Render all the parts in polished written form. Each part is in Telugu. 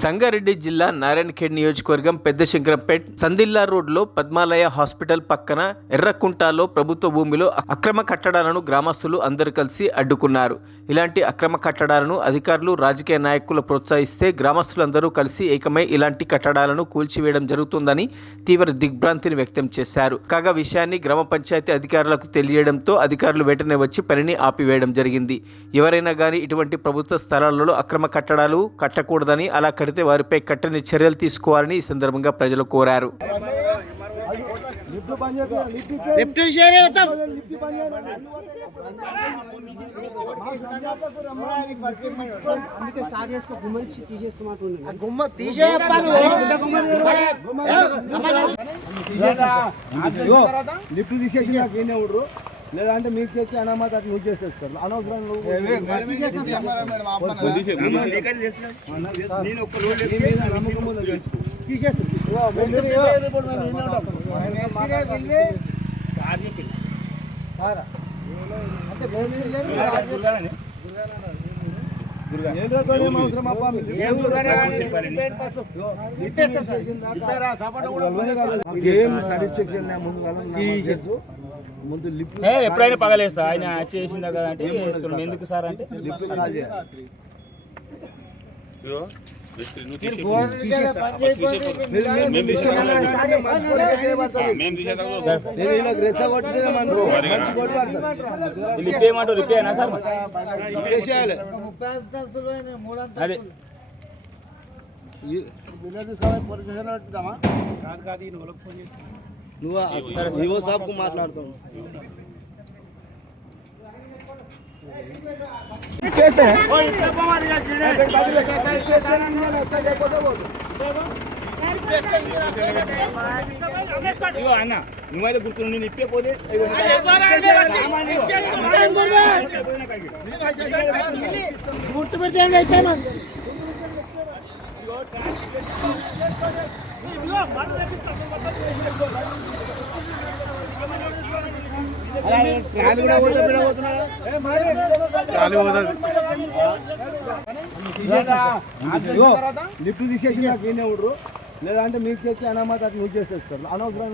సంగారెడ్డి జిల్లా నారాయణఖేడ్ నియోజకవర్గం పెద్ద శంకరంపేట్ సందిల్లా రోడ్లో పద్మాలయ హాస్పిటల్ పక్కన ఎర్రకుంటాలో ప్రభుత్వ భూమిలో అక్రమ కట్టడాలను గ్రామస్తులు అందరూ కలిసి అడ్డుకున్నారు. ఇలాంటి అక్రమ కట్టడాలను అధికారులు రాజకీయ నాయకులు ప్రోత్సహిస్తే గ్రామస్తులందరూ కలిసి ఏకమై ఇలాంటి కట్టడాలను కూల్చివేయడం జరుగుతుందని తీవ్ర దిగ్భ్రాంతిని వ్యక్తం చేశారు. కాగా విషయాన్ని గ్రామ పంచాయతీ అధికారులకు తెలియడంతో అధికారులు వెంటనే వచ్చి పనిని ఆపివేయడం జరిగింది. ఎవరైనా కానీ ఇటువంటి ప్రభుత్వ స్థలాలలో అక్రమ కట్టడాలు కట్టకూడదని, అలా కడితే వారిపై కఠిన చర్యలు తీసుకోవాలని ఈ సందర్భంగా ప్రజలు కోరారు. లేదంటే మీకు చేసి అనామత అట్లా నువ్వు చేసేస్తారు అనవసరం ఎప్పుడైనా పగలేస్తా ఆయన చేసిందా కదా అంటే ఎందుకు సార్ అంటే రిపేయమంటారు. రిపేనా సార్ అదే నువ్వు సాబ్కు మాట్లాడుతావు. అన్న నువ్వైతే గుర్తు నేను ఇప్పే పోతే గుర్తు పెట్టండి. లిఫ్ట్ తీసేసి నాకు ఏనే ఉండరు. లేదంటే మీకు చేసి అనామత అట్లా నువ్వు చేసేస్తారు అనవసరం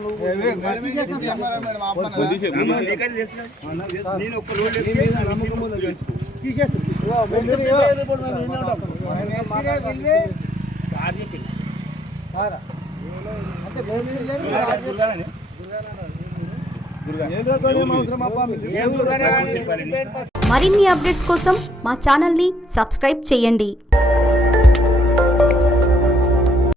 మరిన్ని అప్డేట్స్ కోసం మా ఛానల్ని సబ్స్క్రైబ్ చేయండి.